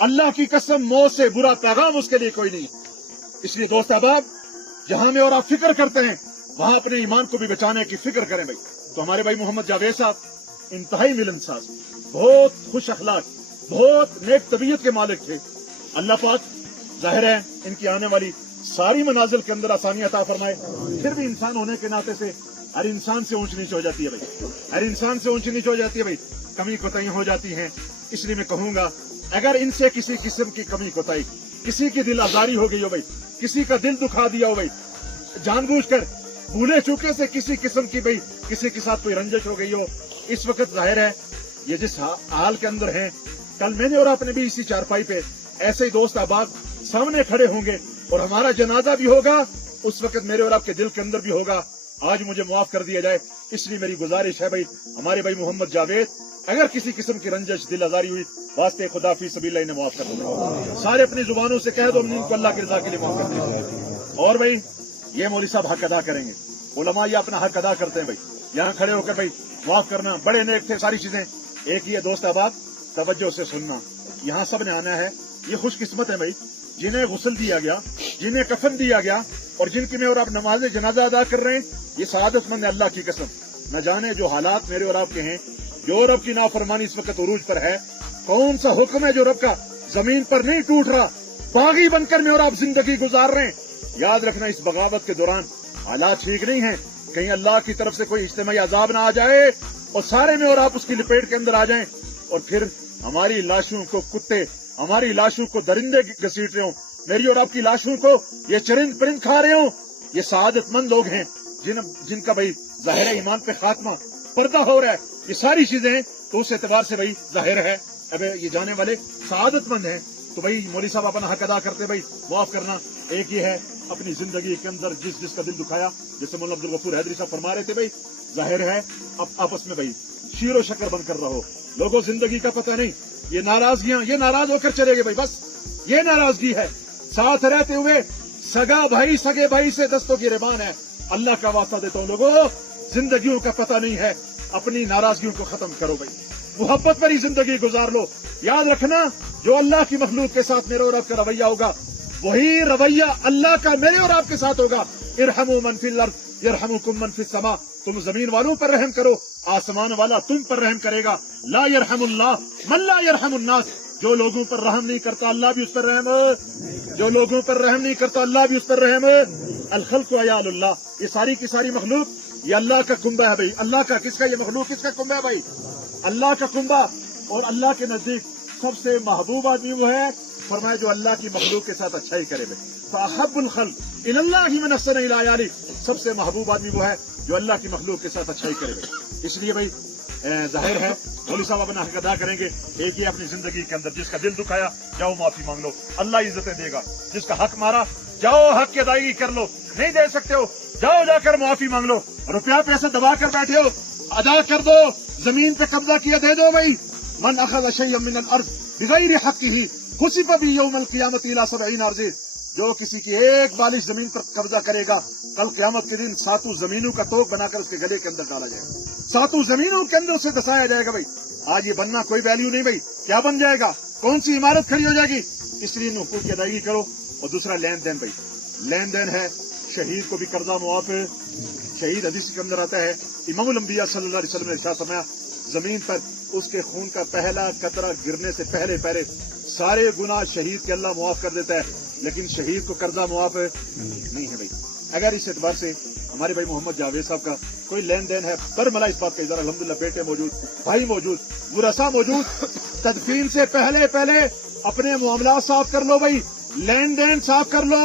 अल्लाह की कसम मौत से बुरा पैगाम उसके लिए कोई नहीं। इसलिए दोस्त अहबाब, जहां में और आप फिक्र करते हैं वहां अपने ईमान को भी बचाने की फिक्र करें भाई। तो हमारे भाई मोहम्मद जावेद साहब इंतहाई मिलनसाज, बहुत खुश अखलाक, बहुत नेक तबीयत के मालिक थे। अल्लाह पाक जाहिर है इनकी आने वाली सारी मनाजिल के अंदर आसानी अता फरमाए। फिर भी इंसान होने के नाते से हर इंसान से ऊंच नीच हो जाती है भाई, हर इंसान से ऊंच नीच हो जाती है भाई, कमी कोताहियां हो जाती हैं। इसलिए मैं कहूंगा अगर इनसे किसी किस्म की कमी कोताही, किसी की दिल आजारी हो गई हो भाई, किसी का दिल दुखा दिया हो भाई, जानबूझकर भूले चूके से किसी किस्म की भाई किसी के साथ कोई रंजिश हो गई हो, इस वक्त जाहिर है ये जिस हाल के अंदर हैं, कल मैंने और आपने भी इसी चारपाई पे ऐसे ही दोस्त अहबाब सामने खड़े होंगे और हमारा जनाजा भी होगा, उस वक्त मेरे और आपके दिल के अंदर भी होगा। आज मुझे माफ कर दिया जाए। इसलिए मेरी गुजारिश है भाई, हमारे भाई मोहम्मद जावेद अगर किसी किस्म की रंजिश दिल आजारी हुई, वास्ते खुदा फी सबीलिल्लाह इन्हें माफ कर दो। सारे अपनी जुबानों से कह दो इनको अल्लाह की रजा के लिए माफ कर दो। और भाई ये मौलवी साहब हक अदा करेंगे, उलमा ये अपना हक अदा करते हैं भाई, यहाँ खड़े होकर भाई माफ करना, बड़े नेक थे, सारी चीजें एक ही है। दोस्त अहबाब तवज्जो से सुनना, यहाँ सब ने आना है। ये खुशकिस्मत है भाई जिन्हें गुस्ल दिया गया, जिन्हें कफन दिया गया और जिनकी में और आप नमाज जनाजा अदा कर रहे हैं, ये सआदतमंद है। अल्लाह की कसम न जाने जो हालात मेरे और आपके हैं, जो रब की नाफरमानी इस वक्त उरूज पर है, कौन सा हुक्म है जो रब का जमीन पर नहीं टूट रहा, बागी बनकर में और आप जिंदगी गुजार रहे हैं। याद रखना इस बगावत के दौरान हालात ठीक नहीं है, कहीं अल्लाह की तरफ से कोई इज्तिमाई अजाब ना आ जाए और सारे में और आप उसकी लपेट के अंदर आ जाएं और फिर हमारी लाशों को कुत्ते, हमारी लाशों को दरिंदे घसीट रहे हो, मेरी और आपकी लाशों को ये चरिंद परिंद खा रहे हो। ये सआदतमंद लोग हैं जिनका भाई जाहिर ईमान पे खात्मा पर्दा हो रहा है। ये सारी चीजें तो उस एतबार से भाई जाहिर है अब ये जाने वाले सआदतमंद हैं। तो भाई मौलवी साहब अपना हक अदा करते भाई माफ करना। एक ये है अपनी जिंदगी के अंदर जिसका दिल दुखाया, जैसे मौलाना अब्दुल गफूर हैदरी साहब फरमा रहे थे भाई, जाहिर है अब आपस में भाई शीरो शक्कर बनकर रहो। लोगों जिंदगी का पता नहीं, ये नाराजगियां, ये नाराज होकर चले गए भाई, बस ये नाराजगी है। साथ रहते हुए सगा भाई सगे भाई से दस्तों की रेबान है। अल्लाह का वास्ता देता हूँ लोगों, जिंदगियों का पता नहीं है, अपनी नाराजगियों को खत्म करो भाई, मोहब्बत भरी जिंदगी गुजार लो। याद रखना जो अल्लाह की मखलूक के साथ मेरे और आपका रवैया होगा, वही रवैया अल्लाह का मेरे और आपके साथ होगा। इरहमु मन फिल अर्द यरहमुकुम मन फिस समा, तुम जमीन वालों पर रहम करो, आसमान वाला तुम पर रहम करेगा। ला यरहमुल्लाह मन ला यरहमुन्नास, जो लोगों पर रहम नहीं करता अल्लाह भी उस पर रहम, जो लोगों पर रहम नहीं करता अल्लाह भी उस पर रहम। अल खल्क़ु अयालुल्लाह, ये सारी की सारी मखलूक ये अल्लाह का कुंबा है भाई, अल्लाह का। किसका ये मखलूक किसका कुंबा है भाई? अल्लाह का कुंबा। और अल्लाह के नजदीक सबसे महबूब आदमी वो है, फरमाया जो अल्लाह की मखलूक के साथ अच्छाई करे भाई। फ़अहब्बुल खल्क़ इलल्लाहि मन अहसना इला याली, सबसे महबूब आदमी वो है जो अल्लाह की मखलूक के साथ अच्छाई करे भाई। इसलिए भाई जाहिर है मौलवी साहब अपना हक अदा करेंगे। एक ही अपनी जिंदगी के अंदर जिसका दिल दुखाया जाओ माफी मांग लो, अल्लाह इज्जतें देगा। जिसका हक मारा जाओ हक की अदायगी कर लो, नहीं दे सकते हो जाओ जाकर माफी मांग लो। रुपया पैसा दबा कर बैठे हो अदा कर दो, जमीन पे कब्जा किया दे दो भाई। मन अखज़ शय्यन मिनल अर्ज़ बिग़ैरि हक़्क़िही खुसिफ़ बिही यौमल क़ियामति इला 70 अर्ज़, जो किसी की एक बालिश जमीन पर कब्जा करेगा, कल क़यामत के दिन 7 जमीनों का तोक बनाकर उसके गले के अंदर डाला जाएगा, 7 जमीनों के अंदर उसे दसाया जाएगा भाई। आज ये बनना कोई वैल्यू नहीं भाई, क्या बन जाएगा, कौन सी इमारत खड़ी हो जाएगी। इसलिए हुकूक की अदायगी करो। और दूसरा लेन देन भाई, लेन देन है, शहीद को भी कर्जा मुआफ है। शहीद हदीस के अंदर आता है, इमामुल अंबिया सल्लल्लाहु अलैहि वसल्लम ने इरशाद फरमाया, जमीन पर उसके खून का पहला कतरा गिरने से पहले पहले सारे गुनाह शहीद के अल्लाह मुआफ कर देता है, लेकिन शहीद को कर्जा मुआफ नहीं है भाई। अगर इस एतबार से हमारे भाई मोहम्मद जावेद साहब का कोई लेन देन है, बरमला इस बात का इज़हार, अल्हम्दुलिल्लाह बेटे मौजूद, भाई मौजूद, मुरसा मौजूद, तदफीन से पहले पहले अपने मामला साफ कर लो भाई, लेन देन साफ कर लो।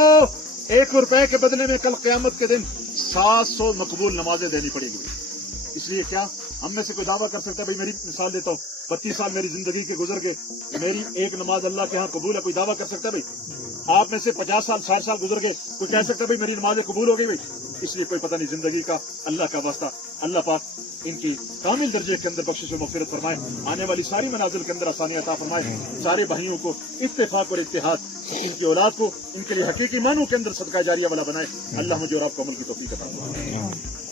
1 रुपए के बदले में कल क़यामत के दिन 700 मकबूल नमाजें देनी पड़ेगी। इसलिए क्या हम में से कोई दावा कर सकता है भाई, मेरी मिसाल देता हूँ, 32 साल मेरी जिंदगी के गुजर गए, मेरी एक नमाज अल्लाह के यहाँ कबूल है, कोई दावा कर सकता है भाई? आप में से 50 साल 60 साल गुजर गए, कोई कह सकता है भाई मेरी नमाजें कबूल हो गई भाई? इसलिए कोई पता नहीं जिंदगी का। अल्लाह का वास्ता, अल्लाह पाक इनकी कामिल दर्जे के अंदर बख्शिश और मग़फ़िरत फरमाए, आने वाली सारी मनाजिल के अंदर आसानी अता फरमाए, सारे भाइयों को इत्तेफाक और इत्तेहाद, इनकी औलाद को इनके लिए हकीकी मानों के अंदर सदका जारिया वाला बनाए। अल्लाह मुझे और आपको अमल की तौफीक अता फरमाए।